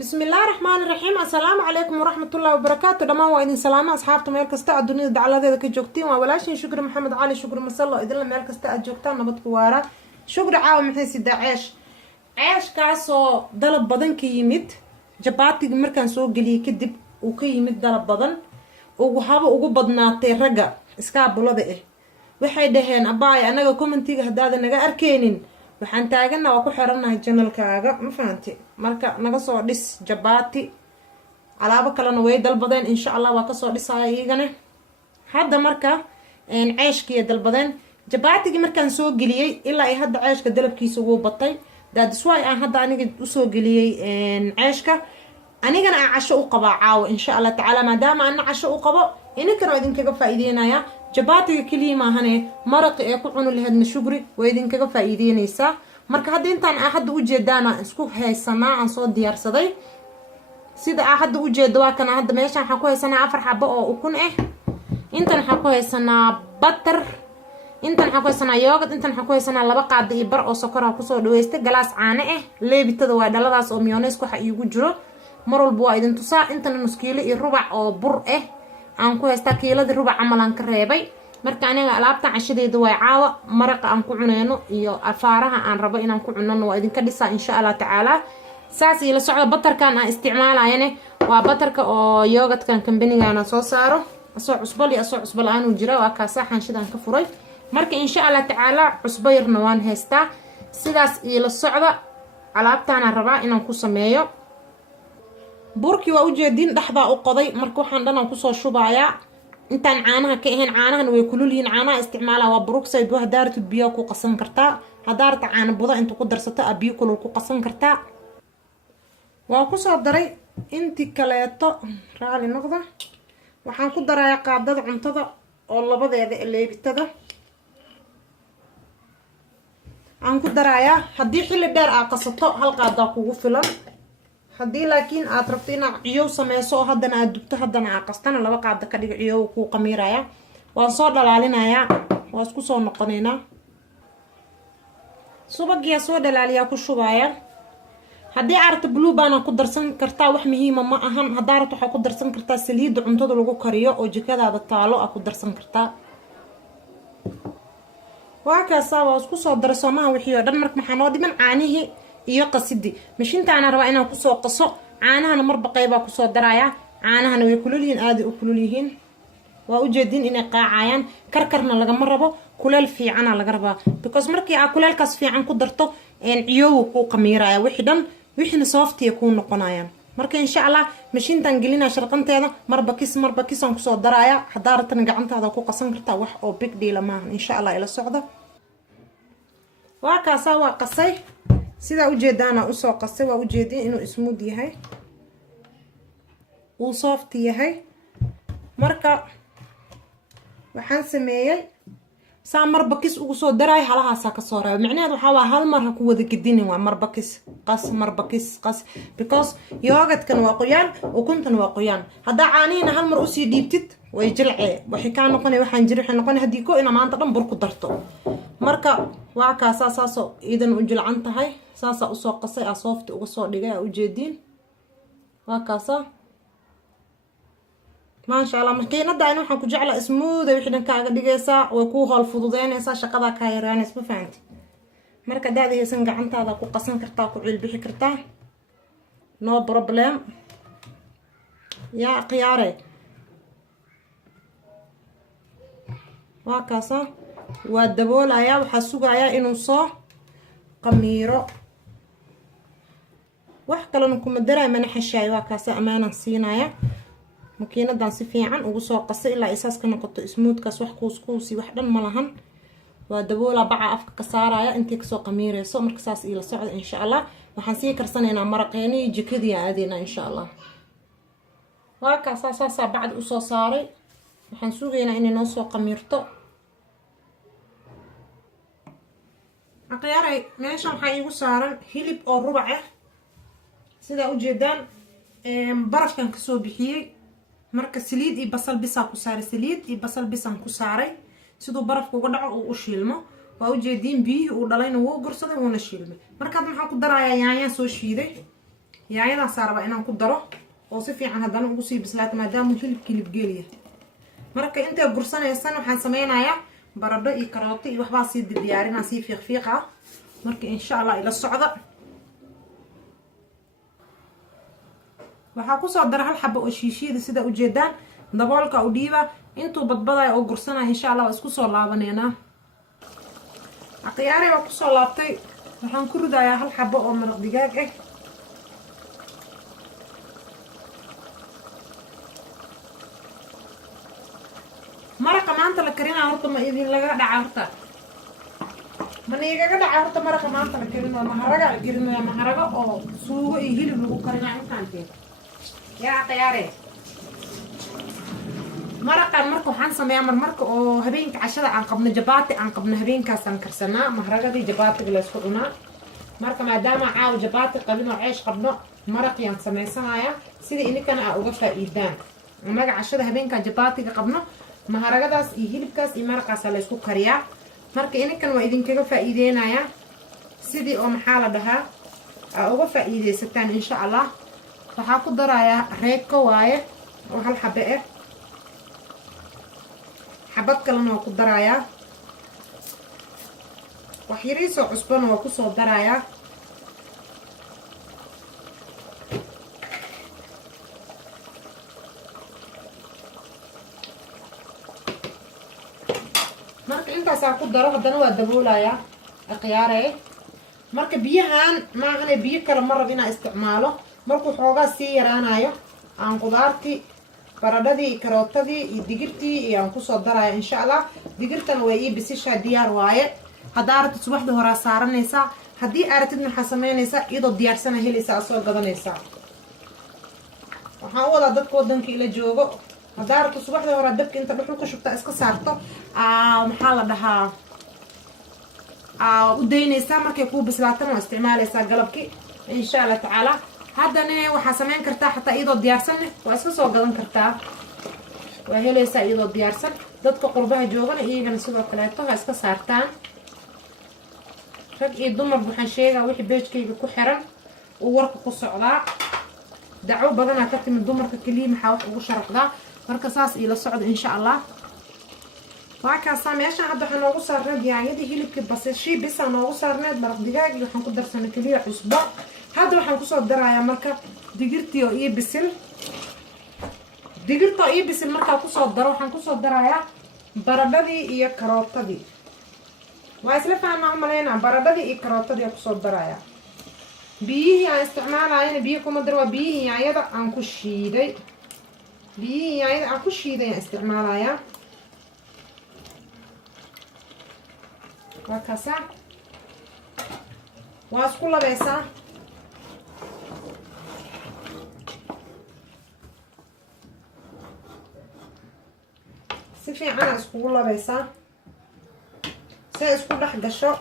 بسم الله الرحمن الرحيم. السلام عليكم ورحمة الله وبركاته. دمان وإذن سلامة أصحابتم ميل كستا الدنيا دعالة ذاك جوكتين وولاشين شكر محمد علي شكر مسلا إذن ميل كستا جوكتان نبض كوارا شكر عاو محيسي دا عيش كاسو دلب بدن كيميد جباتي مركان سو قلي كدب وكيميد دلب بدن وحابا ugu badnaatay raga iska bulada waxay dhaheen abaay anaga commentiga hadaada naga arkeenin waxaan taagana waa ku xiranahay channelkaaga ma fahanti marka naga soo dhis jabaati alaabo kalena way dalbadeen insha Allah waa ka soo dhisaya iyagana hadda marka ceeshkiya dalbadeen jabaatigi markaan soo galiyay ilaa ay hadda ceeshka dalabkiisa ugu batay daadiswaay aan hadda aniga u soo galiyay ceeshka anigana aan casho u qaba caaw insha Allah taala maadaama aan casho u qabo inkana idinkaga faa'iideynaya jabaatiga kaliya ma ahane maraq ee ku cunu lahaydna shugri way idinkaga faa'iideynaysaa marka hadda intaan aan hadda u jeedaana isku haysanaa aan soo diyaarsaday sida aan hadda u jeedo waa kana hadda meeshan waxaan ku haysanaa 4 xabo oo ukun intan waxaan ku haysanaa butter intan waxaan ku haysanaa yogurt intan waxaan ku haysanaa 2 qaado iyo bar oo sokor ah ku soo dhaweystay galaas caano leebitada waa dhaladaas oo mayonnaise waxa iigu jiro mar walba waa idin tusaa intan nus kiilo iyo rubac oo bur aan ku haysta kiilada rubac amal aan ka reebay marka aniga alaabta cashadeeda way caawa maraq aan ku cuneyno iyo afaaraha aan rabo inaan ku cunno waa idin ka dhisaa insha Allah taala saas ila socda batarkan aan isticmaalayane waa batarka oo yogurtkan company-gaana soo saaro asoo cusbo aan u jira waa ka saxan shidaan ka furay marka insha Allah taala cusbo yarna waan haystaa sidaas ila socda alaabtaan aan rabaa inaan ku sameeyo burki waa u jeedin dhaxda u qoday marka waxaan dhan aan ku soo shubayaa intaan caanaha ka ahayn caanahan way kululyihiin caanaha isticmaala waa buruksaydu hadaartu biyo ku qasan kartaa hadaarta caana buda inta ku darsato biyo kulul ku qasan kartaa waa ku soo daray inti kaleeto raali noqda waxaan ku darayaa qaadada cuntada oo labadeeda leebitada aan ku darayaa haddii xilli dheer aad qasato hal qaada kugu filan haddii laakiin aad rabto inaad ciyow sameyso oo haddana aad dubto haddana aad qastana 2 qaada ka dhig ciyow ku qamiiraya waan soo dhalaalinayaa waa isku soo noqonaynaa subagiya soo dhalaaliyaa ku shubaya haddii aad blue bana ku darsan kartaa wax muhiim ma ahan haddii aad waxa ku darsan kartaa saliid cuntada lagu kariyo oo jikadaada taalo aad ku darsan kartaa waa ka saawa isku soo darsoomaha wixii oo dhan marka maxaan oo dhiman caanihi iyo qasidi mashiinta aan rabaa inaan ku soo qaso caanahana marba qayb ku soo daraya caanahana way kululyihiin aad u kululyihiin waa u jeedin inay qaacayaan karkarna laga marabo kuleel fiican laga rabaa because markii aad kuleelkaas fiican ku darto ciyow ku qamiiraya wixina soft ku noqonayaan marka insha Allah mashiintan gelina sharqanteeda marba kis aan ku soo daraya hadaartan gacantaada ku qasan kartaa wax oo big deal ma aha insha Allah ila socdo waa ka saawa qasay sida u jeedana u soo qasay waa u jeedin inuu smooth yahay uu soft yahay marka waxaan sameeyay saa marba kis ugu soo daray halahaas ka soo raay macnaheedu waxa waa hal mar ha ku wada gidinin waa marba kis qas because yogurtkan waa qoyaan ukuntan waa qoyaan hada caaniina hal mar u sii dhiibtid way jilcee waxay ka noqonay waxaan jiri waxay noqonay hadii ko ina maanta dhan bur ku darto marka waa ka saaso iidan u jilcan tahay saasa u soo qasay soft uga soo dhigay u jeedin waa kaasa ma sha Allah makiinada aan waxaan ku jeclaa smooth wixii dhan kaaga dhigaysa way ku hool fududeynaysa shaqada ka yaraanaysa ma fahanti marka daadaysan gacantaada ku qasan kartaa ku cilbixi kartaa no problem ya qiyaare waa kaasa waa daboolaya waxa sugaaya inuu soo qamiiro wax kale kuma daray mana xashay waa kaasa amaanan siinaya makiinadan si fiican ugu soo qasay ilaa isaas ka noqoto smoothkaas wax kuuskuusi wax dhan ma lahan waa daboola baca afka ka saaraya intii ka soo qamiireyso marka saas ila socdo insha Allah waxaan sii karsanaynaa maraqeeni jikadii aadina insha Allah waa ka saasa bacd u soo saaray waxaan sugaynaa inay noo soo qamiirto aqyaaray meeshan waxa igu saaran hilib oo rubac sida u jeedaan barafkan ka soo bixiyay marka saliid iyo basal bisa ku saaray saliid iyo basal bisan ku saaray sidoo barafku uga dhaco oo u shiilmo waa u jeedin biyo uu dhalayna wuu gursaday wuuna shiilmay marka maxaan ku darayaa yaanya soo shiiday yaanyadaas raba inaan ku daro oo si fiican haddana ugu sii bislaato maadaama hilibkii libgeeliya. marka intay gursanaysan waxaan sameynayaa baradho iyo karooto iyo waxbaa sii diyaarinaa sii fiiqfiiqa. marka insha allah ila socda. waxaa kusoo dara hal xabo oo shiishiyada sida ujeedaan daboolka u dhiiba intuu badbadaya oo gursanaya insha allah waa isku soo laabaneynaa. akhyaarey waa kusoo laabtay. waxaan ku ridayaa hal xabo oo maraq digaag ah. maraqa maanta la karinaa horta ma idin laga dhaca horta mana igaga dhaca horta maraqa maanta la karino maharaga karinoya maharaga oo suugo iyo hilib lagu karinaa intaanteed yaa akhyaarey. maraqan marka waxaan sameeyaa marmarka oo habeenka cashada aan qabno jabaati aan qabno habeenkaasaan karsanaa maharagadii jabaatiga la isku cunaa. marka maadaama caaw jabaati qabin oo ceesh qabno maraqiyaan sameysanayaa sida ininkana aa uga faa'iidaan. annaga cashada habeenkaa jabaatiga qabno maharagadaas iyo hilibkaas iyo maraqaasaa la isku kariyaa. marka ininkan waa idinkaga faa'iideynayaa sidii oo maxaa la dhahaa aa uga faa'iideysataan insha allah. waxaa ku darayaa reeko waaye oo hal xabe ah. xabad kalena waa ku darayaa. wax yariisoo cusbana waa kusoo darayaa. marka intaasaa ku daro haddana waa daboolayaa akhyaarey. marka biyahan maahane biyo kale ma rab inaa isticmaalo. markuu xoogaa sii yaraanayo aan qudaartii baradhadii karootadii iyo digirtii iyo aan kusoo daraya insha allah. digirtana waa ii bisishaa diyaar waaye. haddaa aratid subaxda horaa saaranaysaa. haddii aratid maxaa sameynaysaa iyadoo diyaarsana helaysaa aa soo gadanaysaa. waxaan u wadaa dadka wadanka ila joogo haddaa aratid subaxda horaa dabka inta dhuxul ka shubtaa iska saarto maxaa la dhahaa u daynaysaa. markay kuu bislaatana waa isticmaalaysaa galabkii insha allah tacaala. haddana waxaa sameyn kartaa xataa iyadoo diyaarsanne waa iska soo gadan kartaa. waa helaysaa iyadoo diyaarsan. dadka qurbaha joogana iyagana sidoo kaleeto ha iska saartaan. rag iyo dumar waxaan sheegaa wixii beejkayga ku xiran uu warka ku socdaa. dacwo badanaa ka timid dumarka keliya maxaa wax ugu sharaxdaa. marka saas iila socda insha allah. waa kaasaa meeshaan hadda waxaa noogu saarneed yaanyadii hilibkii basashii bisaa noogu saarneed maraq digaagii waxaan ku darsanay keliya cusbo. hadda waxaan kusoo darayaa marka digirtii oo ii bisil. digirta oo ii bisil markaa kusoo daro waxaan kusoo darayaa baradhadii iyo karootadii. waa isla fahmaa umaleynaa baradhadii iyo karootadii aan kusoo darayaa. biyihii aan isticmaalayana biyo kuma daro waa biyihii yaanyada aan ku shiiday. biyihii yaanyada aan ku shiiday aan isticmaalayaa. waa kaasaa waa isku labaysaa. si fiicana iskugu labaysaa say isku dhex gasho.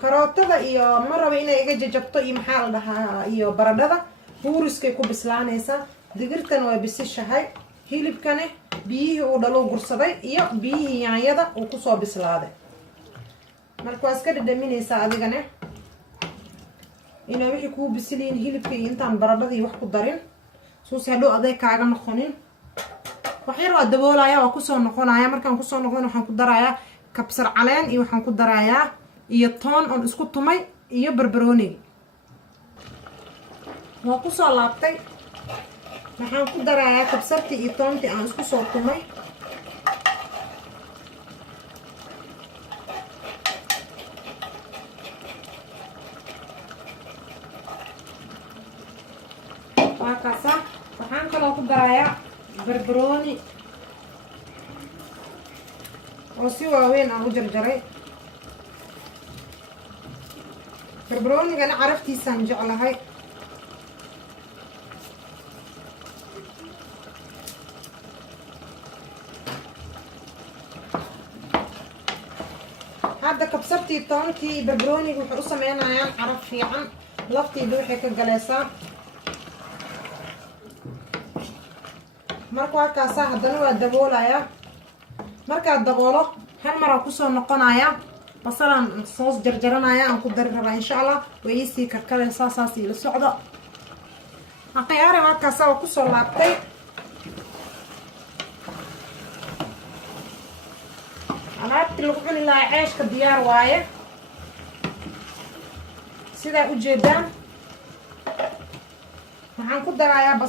karootada iyo ma rabo inay iga jajabto iyo maxaa la dhahaa iyo baradhada buuriskay ku bislaanaysaa. digirtana waa bisishahay. hilibkane biyihii uu dhalo gursaday iyo biyihii yaanyada uu kusoo bislaaday. marka waa iska dhadhaminaysaa adigane inay wixii kuu bisiliin hilibka iyo intaan baradhadii wax ku darin suusi hadhow aday kaaga noqonin. waxyar waa daboolaya waa kusoo noqonaya. markaan kusoo noqon waxaan ku darayaa kabsar caleen iyo waxaan ku darayaa iyo toon oon isku tumay iyo barbarooni. waa kusoo laabtay. waxaan ku darayaa kabsartii iyo toontii aan isku soo tumay. waa kaasa. waxaan kaloo ku darayaa barbarooni oo si waaweyn aan u jarjaray. barbaroonigana caraftiisaan jeclahay. hadda kabsartii toontii barbarooniga waxay u sameynayaan caraf fiican. laftiida waxay ka galaysaa. marka waa kaasaa haddana waa daboolayaa. markaa daboolo hal maraa kusoo noqonaya basalan soos jarjaranaya aan ku dari rabaa insha Allah way sii karkareen saasaas ila socdo aqyaare markaas waa ku soo laabtay alaabtii lagu cuni lahaa ceeshka diyaar waaye sidaa u jeedaan waxaan ku darayaa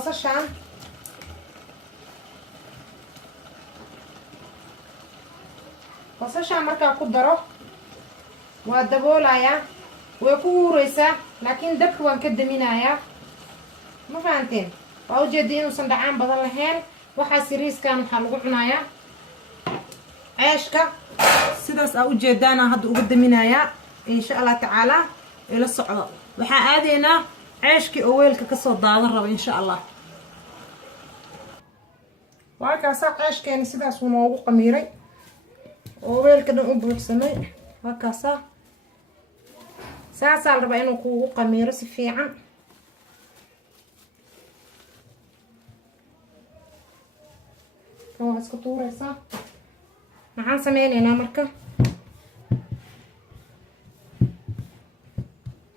basashaan markaa ku daro waa daboolayaa way ku uureysaa laakiin dabka waan ka daminayaa ma fahanteen waa ujeedii inuusan dhacaan badan lahayn waxaa siriiskan waxaa lagu cunayaa ceeshka sidaas aa ujeedaana hadda uga daminayaa insha Allah tacaala ila socdo waxaa aadaynaa ceeshkii oo weelka kasoo daadan raba insha Allah waa kaasaa ceeshkeeni sidaas uu noogu qamiiray oo weelka dhan u buuxsamay waa kaasaa saasaa la rabaa inuu kuugu qamiiro si fiican kan waa iska tuureysaa maxaan sameyneynaa marka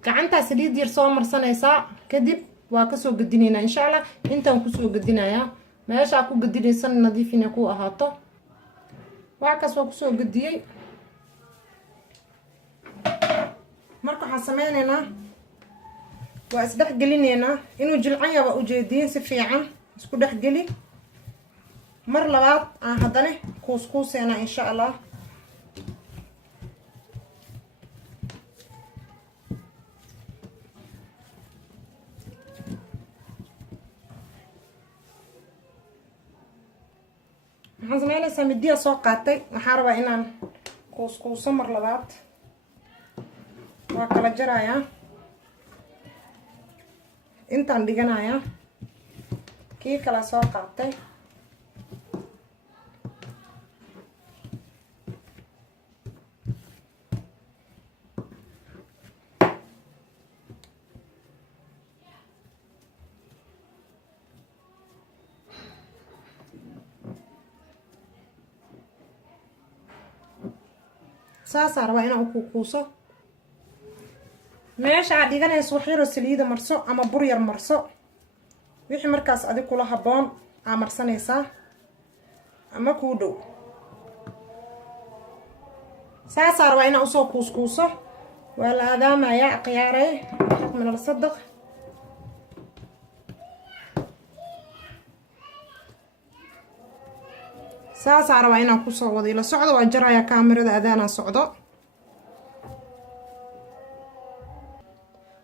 gacantaa saliid yar soo marsanaysaa kadib waa kasoo gedineynaa insha Allah intaan kusoo gedinayaa meeshaa ku gedinaysan nadiif inay ku ahaato waa kaas waa kusoo gediyey marka waxaan sameyneynaa waa isdhex gelineynaa inuu jilcan yahay waa ujeediin si fiican isku dhex geli mar labaad aan haddana kuuskuuseena insha Allah waxaan sameynaysaa midiya soo qaatay waxaan rabaa inaan kuuskuuso mar labaad waa kala jarayaa intaan dhiganayaa kii kala soo qaatay saasaan rabaa inaan kuukuuso meesha aad dhiganayso wax yaroo saliida marso ama bur yar marso wixii markaas adig kula habboon aa marsanaysaa ama kuu dhow saasaan rabaa inaan usoo kuuskuuso waa la aadaamayaa aqyaarey min alsadaq saasaan rabaa inaan kusoo wado ila socdo waa jarayaa kaamirada adaanaa socdo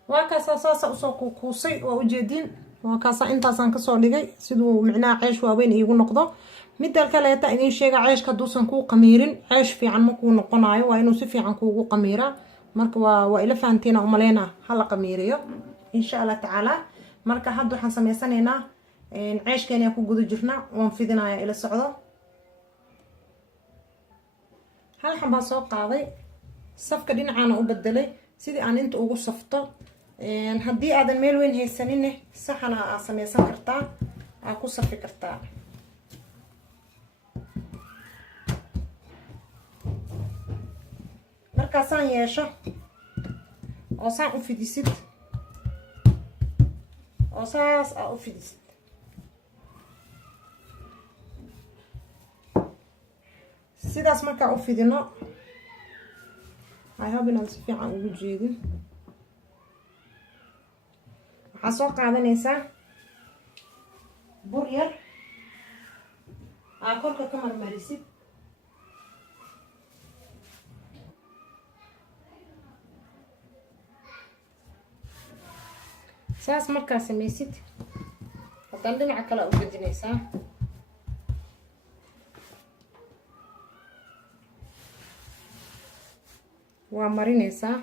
waa kaasaa saasa usoo kuukuusay waa ujeediin waa kaasaa intaasaan kasoo dhigay siduu micnaha ceesh waaweyn iigu noqdo midda kaleeta idiin sheega ceeshka hadduusan kuu qamiirin ceesh fiican ma kuu noqonayo waa inuu si fiican kuugu qamiiraa marka waa ila fahanteena umaleynaa hala qamiiriyo insha Allah tacaala marka hadda waxaan sameysanaynaa ceeshkeena ku guda jirnaa waan fidinayaa ila socdo hal xabaa soo qaaday safka dhinacaana u bedelay sidii aan inta ugu safto haddii aadan meel weyn haysaninne saxana aa sameysan kartaa aa ku safi kartaa markaasaan yeesho oo saan u fidisid oo saas aa u fidisid sidaas markaa u fidino I hope inaan si fiican ugu jeedin waxaa soo qaadanaysaa bur yar aa kolka ka marmarisid saas markaa sameysid haddana dhinaca kale u gedinaysaa waa marinaysaa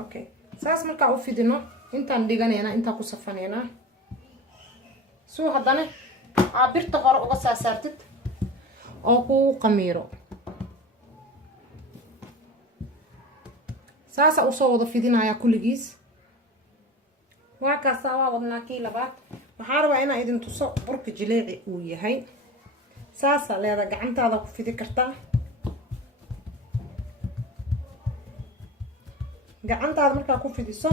okay saas markaa u fidino intaan dhiganayna intaan ku safaneynaa suu haddana aa birta hore uga saasaartid oo kuu qamiiro saasa usoo wada fidinayaa kulligiis waa kaasaa waa wadnaa kii labaad waxaan rabaa inaan idin tuso burka jileeci uu yahay. saasa leeda gacantaada ku fidi kartaa. gacantaada markaa ku fidiso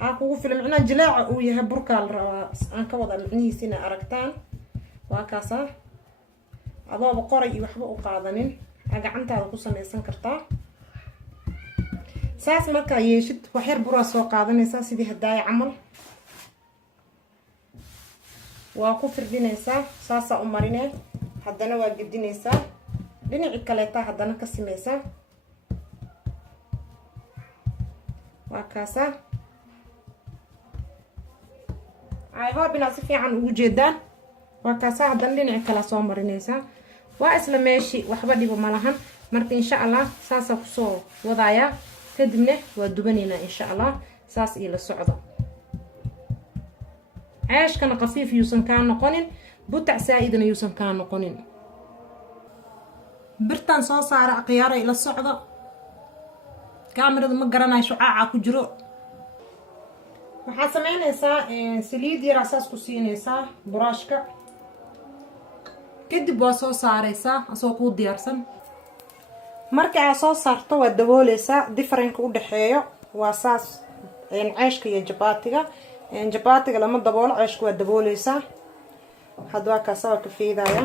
aan kugu filan macnaa jileeca uu yahay burka la rabaa aan ka wada macnihiisa inay aragtaan. waa kaasa adooba qoray iyo waxba u qaadanin aa gacantaada ku sameysan kartaa. saas markaa yeeshid wax yar buraa soo qaadanaysaa sidii hadaaya camal. waa ku firdhinaysaa saasaa u marinee haddana waa gedinaysaa dhinaci kaleeta haddana ka sameysaa. waa kaasa I hope inaad si fiican ugu jeedaan. waa kaasa haddana dhinaci kale soo marinaysaa. waa isla meeshii waxba dhibo ma lahan. marka insha allah saasaa kusoo wadayaa kadibna waa dubanaynaa insha allah. saas iyo la socdo. ceeshkana qafiif yuusan kaa noqonin, butac saa-idna yuusan kaa noqonin. birtaan soo saara aqyaaray la socdo. kaamirada ma garanayo shucaaca ku jiro. waxaad sameynaysaa saliid yar asaas ku siinaysaa buraashka. kadib waa soo saaraysaa asoo kuu diyaarsan. marka aad soo saarto waa dabooleysaa. differenka u dhaxeeyo waa saas ceeshka iyo jabaatiga. jabaatiga lama daboolo, ceeshka waa dabooleysaa. hadda waa kaasa waa ka fiidaya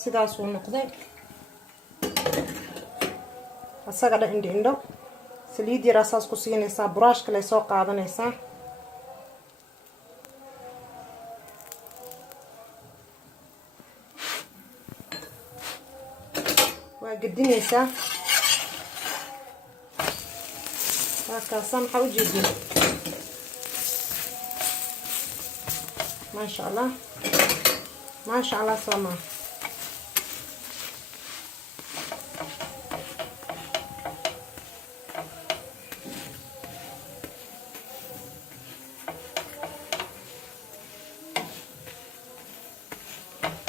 sidaasuu noqday. asaga dha indho indho saliid yar asaas ku siinaysaa. buraash kale soo qaadanaysaa. waa gedinaysaa. waa kaasa maxaa u jeedin maasha allah maasha allah. sama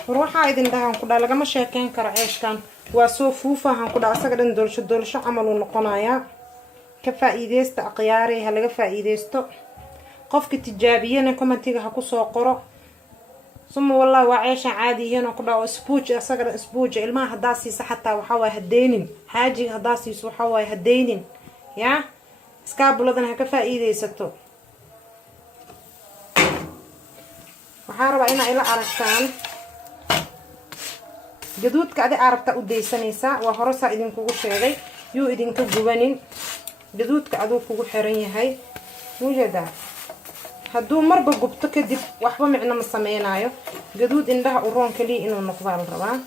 waxaa idin dhahaan ku dhaa lagama sheekeyn karo ceeshkan. waa soo fuufahan ku dhaa asaga dhan doolsho doolsho camal uu noqonayaa. ka faa'iideysta aqyaarey ha laga faa'iideysto. qofka tijaabiyana commentiga ha kusoo qoro. suma wallahi waa ceeshan caadi yihiin oo ku dhaa oo spuuj asaga dhan spuuj. ilmaha haddaa siisa xataa waxaa waaye hadeynin. xaajiga haddaa siiso waxaa waaye hadeynin yaa. iskaabuladana ha ka faa'iideysato. waxaa rabaa inaa ila aragtaan. gaduudka adi arabta u daysanaysaa. waa hore saa idinkugu sheegay yuu idinka gubanin. gaduudka aduu kugu xiran yahay mujeedaa. hadduu marba gubto kadib waxba micno ma sameynaayo. gaduud indhaha u roon kaliya inuu noqdaa la rabaa.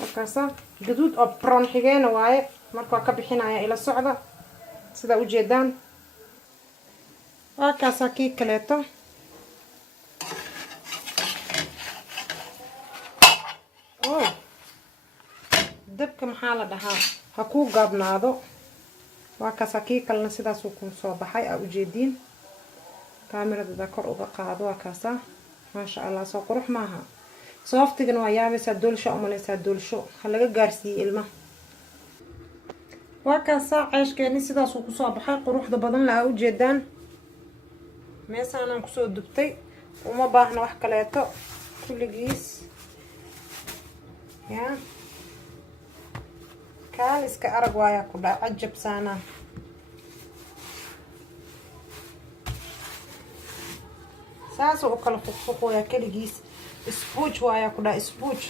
markaasa gaduud oo brown xigeena waaye. marka waa ka bixinaya ila socda sidaa ujeedaan. waa kaasaa kii kaleeto. dabka maxaa la dhahaa ha kuu gaabnaado. waa kaasaa kii kalena sidaasuu kuu soo baxay aa ujeediin. kaamirada kor uga qaado. waa kaasaa maasha allah soo qurux maaha. sooftigana waa yaabaysaa doolsho umalaysaa doolsho ha laga gaarsiiyey ilmaha. waa kaasaa ceeshkeeni sidaasuu kusoo baxay quruxda badan la aa ujeedaan. meesaanaan kusoo dubtay uma baahna wax kaleeto kulligiis yaa. kaaliska arag waayaa ku dhaa cajabsaanaa. saasuu u kala fuqfuqooyaa keligiis. spuuj waayaa ku dhaa spuuj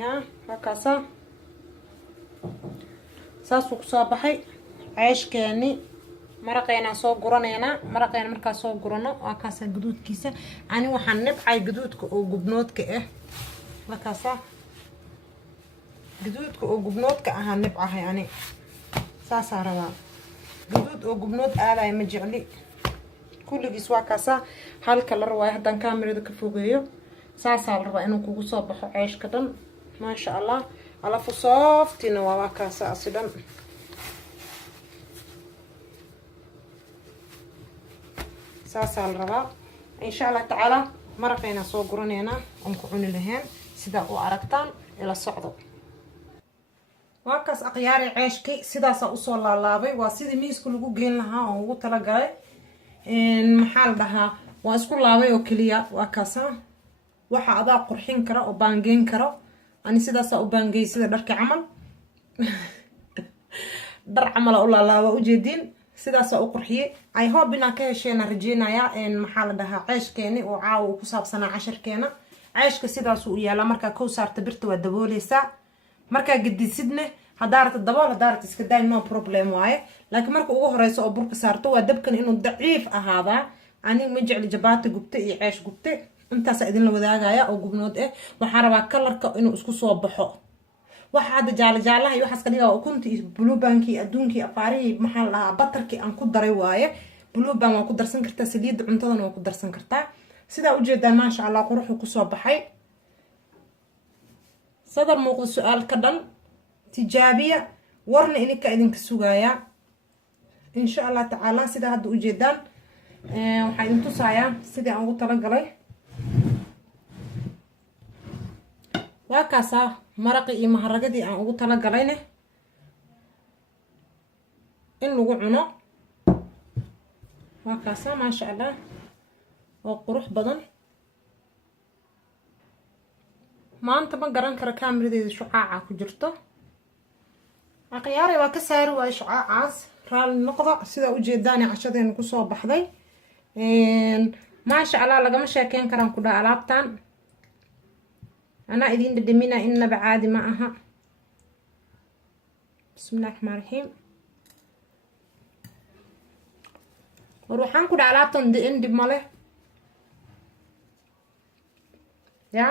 yaa. waa kaasaa saasuu kusoo baxay ceeshkeeni. maraqeynaa soo guraneynaa. maraqeyna markaa soo gurano waa kaasaa gaduudkiisa. ani waxaan nibcay gaduudka oo gubnoodka ah. waa kaasaa gaduudka oo gubnoodka ahaa nibcahay ani. saasaa rabaa. gaduud oo gubnood aadaya ma jecli. kulligiis waa kaasaa hal kalar waaye. haddaan kaamirada ka fogeeyo saasaa la rabaa inuu kugu soo baxo ceeshka dhan maasha allah. alafu sooftina waa kaasaa asi dhan. saasaa la rabaa insha allah tacaala. maraqeynaa soo guraneynaa oon ku cuni lahayn sidaa u aragtaan ila socdo. waa kaas aqyaari ceeshkii sidaasa usoo laalaabay. waa sidii miiska lagu geyn lahaa oo ugu talagalay. maxaa la dhahaa, waa isku laabay oo keliya. waa kaasa waxa adaa qurxin kara oo baangeyn karo. ani sidaasa u baangey sida dharka camal. dhar camal u laalaaba ujeediin. sidaasa u qurxiyey. I hope inaa ka hesheena rajeynaya. maxaa la dhahaa, ceeshkeeni oo caawa uu ku saabsanaa casharkeena. ceeshka sidaasuu u yaalaa. markaa kow saarta birta waa dabooleysaa. markaa gedisidne haddaa rabta dabool, haddaa rabta iska daay, no problem waaye. laakiin marka ugu horeyso oo burka saarto waa dabkan inuu daciif ahaadaa. aniga ma jecli jabaati gubte iyo ceesh gubte. intaasa idinla wadaagaya oo gubnood ah. waxaa rabaa kalarka inuu isku soo baxo. waxa hadda jaalaha iyo waxaas ka dhigaa ukunti iyo bluebanki adduunkii afaarihii maxaa la dhahaa batarkii aan ku daray waaye. blueban waa ku darsan kartaa, saliidda cuntadana waa ku darsan kartaa. sidaa ujeedaan maasha allah quruxuu kusoo baxay. sadar muuqda su-aal ka dhan tijaabiya, warna ininka idinka sugayaa insha allah tacaala. sidaa hadda ujeedaan waxaa idin tusayaa sidii aan ugu talagalay. waa kaasaa maraqii iyo maharagadii aan ugu talagalayne in lagu cuno. waa kaasaa maasha allah oo qurux badan. maanta ma garan kara kaamiradeeda shucaaca ku jirto. aqyaari waa ka saari waayo shucaacaas, raalli noqda. sidaa ujeedaani cashadeena kusoo baxday. maasha allah lagama sheekeyn karaan ku dhaha alaabtan. anaa idiin dhadhamina innaba caadi ma aha. bismillahi raxmaan raxiim. war waxaan ku dhaha alaabtan indhib male ya.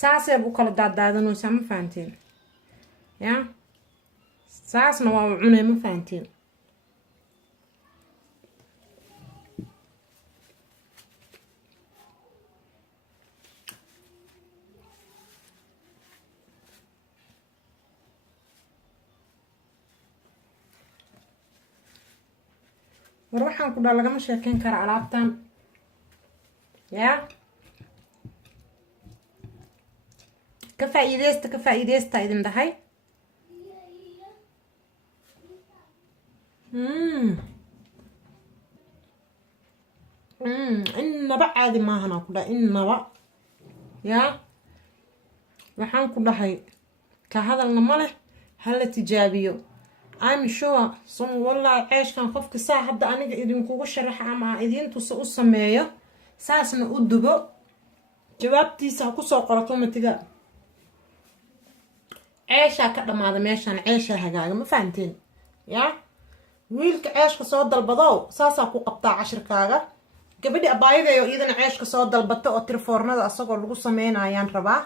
saaseeb u kala daadaadanaysaa, ma fahanteen ya. saasna waa u cunay, ma fahanteen. war waxaan ku dhaha lagama sheekeyn kara alaabtan ya. ka faa'iideysta idin dhahay. innaba caadi maahanaa ku dhaha, innaba ya. waxaan ku dhahay ka hadalna ma leh, hala tijaabiyo. I'm sure some wallahi ceeshkan qofka saa hadda aniga idinkugu sharaxa ama idintusa u sameeyo saasna u dubo, jawaabtiisa ha kusoo qoro commentiga. ceeshaa ka dhamaada meeshaan, ceeshaa hagaaga, ma fahanteen ya. wiilka ceeshka soo dalbado saasaa ku qabtaa cashirkaaga. gabadhi abaayadeeyo iyadana ceeshka soo dalbata oo tirfoornada asagoo lagu sameynayaan rabaa.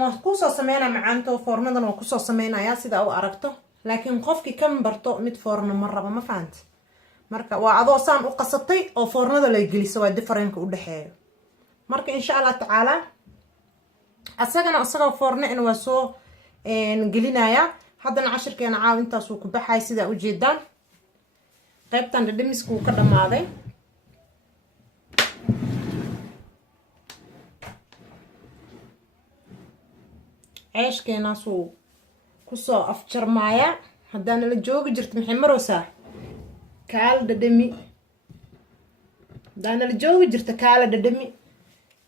waa kusoo sameynaya macaanto foornadan waa kusoo sameynaya sidaa u aragto. laakiin qofkii kan barto mid foorno ma raba, ma fahanta. marka waa adoo saan u qasatay oo foornada lay geliso waa differenka u dhexeeyo. marka insha allah tacaala asagana asagoo foorno in waa soo gelinaya. haddana cashirkeena caaw intaasuu ku baxay sidaa ujeedaan. qaybtan dhadhamiska wuu ka dhamaaday. ceeshkeenaasuu kusoo afjarmaaya. haddaana la joogi jirta maxay maroosaa kaala dhadhami. haddaana la joogi jirta kaala dhadhami.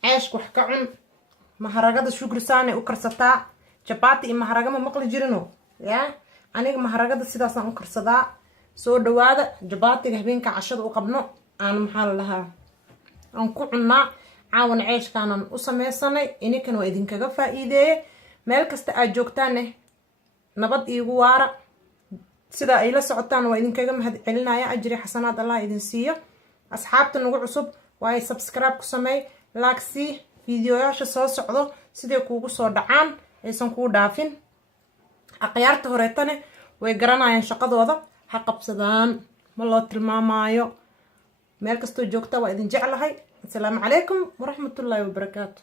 ceeshka wax ka cun. maharagada shukri saanay u karsataa. jabaati iyo maharaga ma maqli jirino ya. aniga maharagada sidaasaan u karsadaa. soo dhawaada. jabaatiga habeenka cashada u qabno aan maxaa la dhahaa aan ku cunnaa. caawana ceeshkaanan u sameysanay. ininkan waa idinkaga faa'iideeye. meel kasta aad joogtaane nabad iigu waara. sidaa ay la socotaan waa idinkaga mahad celinaya. ajri xasanaad allah idin siiyo. asxaabta nagu cusub waaye subscribe ku sameey, like sii, fiidiyoyaasha soo socdo siday kuugu soo dhacaan aysan kuu dhaafin. aqyaarta horeetane way garanayaan shaqadooda, ha qabsadaan, ma loo tilmaamaayo. meel kastoo joogta waa idin jeclahay. assalaamu calaykum waraxmatullaahi wabarakaatu.